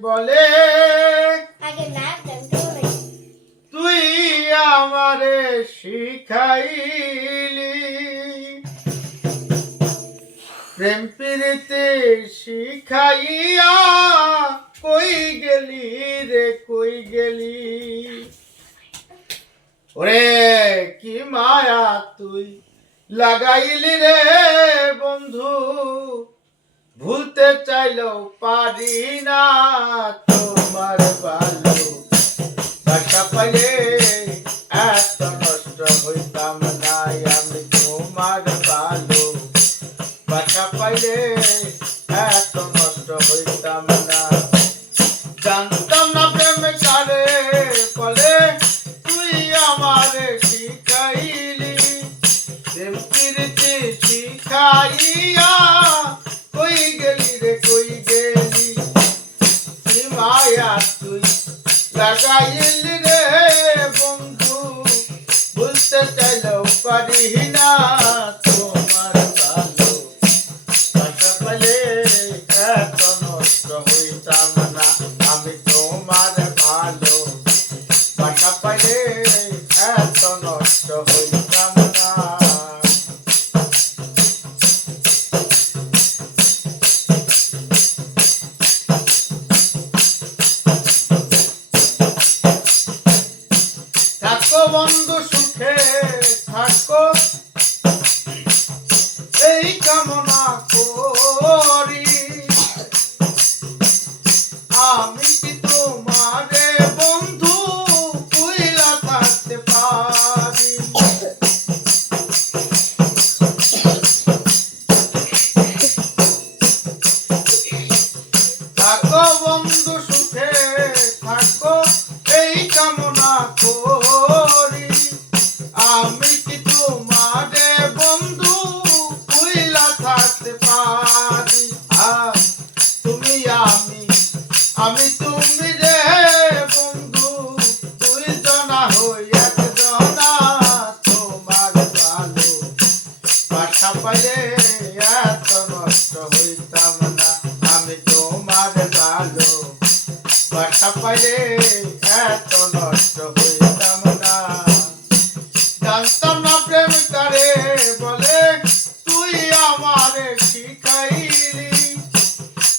বলে তুই আমারে শিখাইলি প্রেম প্রীতি শিখাইয়া কই গেলি রে কই গেলি ওরে কি মায়া তুই লাগাইলি রে বন্ধু ভুলতে চাইলেও পারি না তোমার ভালো বাসা পাইলে এত নষ্ট হইতাম না আমি তোমার ভালো বাসা পাইলে এত নষ্ট হইতাম না জানতাম না প্রেম কারে বলে তুই আমারে শিখাইলি প্রেম প্রীতি শিখাইয়া কই গেলি রে কই গেলি কি মায়া তুই লাগাইলি রে বন্ধু ভুলতে চাইলেও পারি না তোমার ভালো বাসা পাইলে এত নষ্ট হইতাম না আমি তোমার ভালো বাসা পাইলে এত নষ্ট হইতাম না থাকো বন্ধু সুখে থাকো এই কামনা করি আমি কি তোমারে বন্ধু ভুইলা থাকতে পারি থাকো বন্ধু সুখে থাকো এই কামনা করি আমি কি তোমারে বন্ধু ভুইলা থাকতে পারি তুমি আমি তুমি রে বন্ধু দুইজনা হই একজনা তোমার ভালো বাসা পাইলে এত নষ্ট হইতাম না আমি তোমার ভালো বাসা পাইলে এত নষ্ট হইতাম না জানতাম না প্রেম কারে বলে তুই আমারে শিখাইলি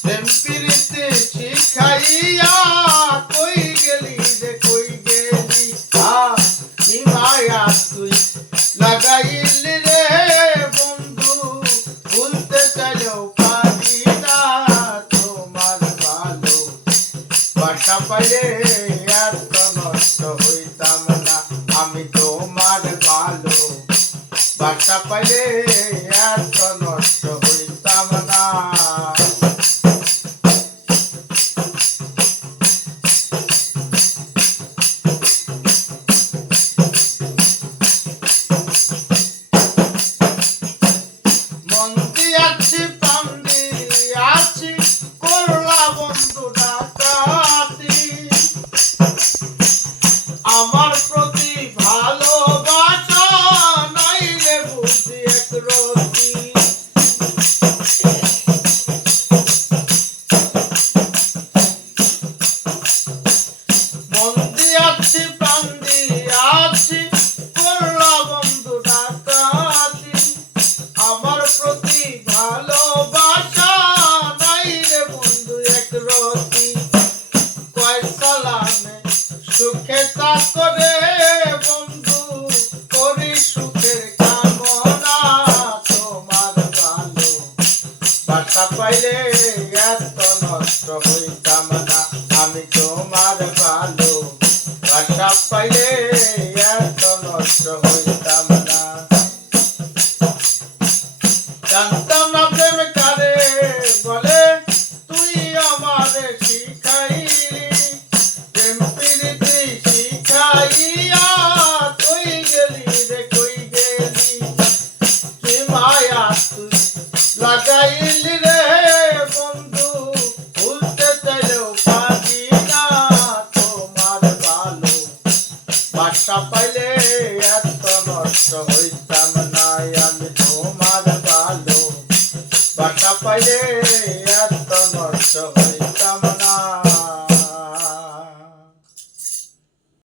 প্রেম প্রীতি শিখাইয়া কই গেলি রে কই গেলি কি মায়া তুই লাগাইলি রে বন্ধু ভুলতে চাইলেও পারি না তোমার ভালো বাসা পাইলে এত নষ্ট হইতাম না আমি তোমার ভালো বাসা পাইলে এত নষ্ট হইতাম না মন দিয়াছি প্রাণ দিয়াছি করলা বন্ধু ডাকাতি আমার প্রতি ভালোবাসা নাই রে বুঝি এক রতি মন দিয়াছি প্রাণ দিয়াছি করলা বন্ধু ডাকাতি আমার প্রতি ভালোবাসা নাই রে বন্ধু এক রতি কয় সালামে সুখে থাকো রে বন্ধু করি সুখের কামনা তোমার ভালো বাসা পাইলে এত নষ্ট হইতাম না আমি তোমার ভালো বাসা পাইলে এত নষ্ট হইতাম না জানতাম না প্রেম কারে বলে তুই আমারে শিখাইলি প্রেম প্রীতি শিখাইয়া কই গেলি রে কই গেলি কি মায়া তুই লাগাইলি রে বন্ধু ভুলতে চাইলেও পারি না তোমার ভালো বাসা জানতাম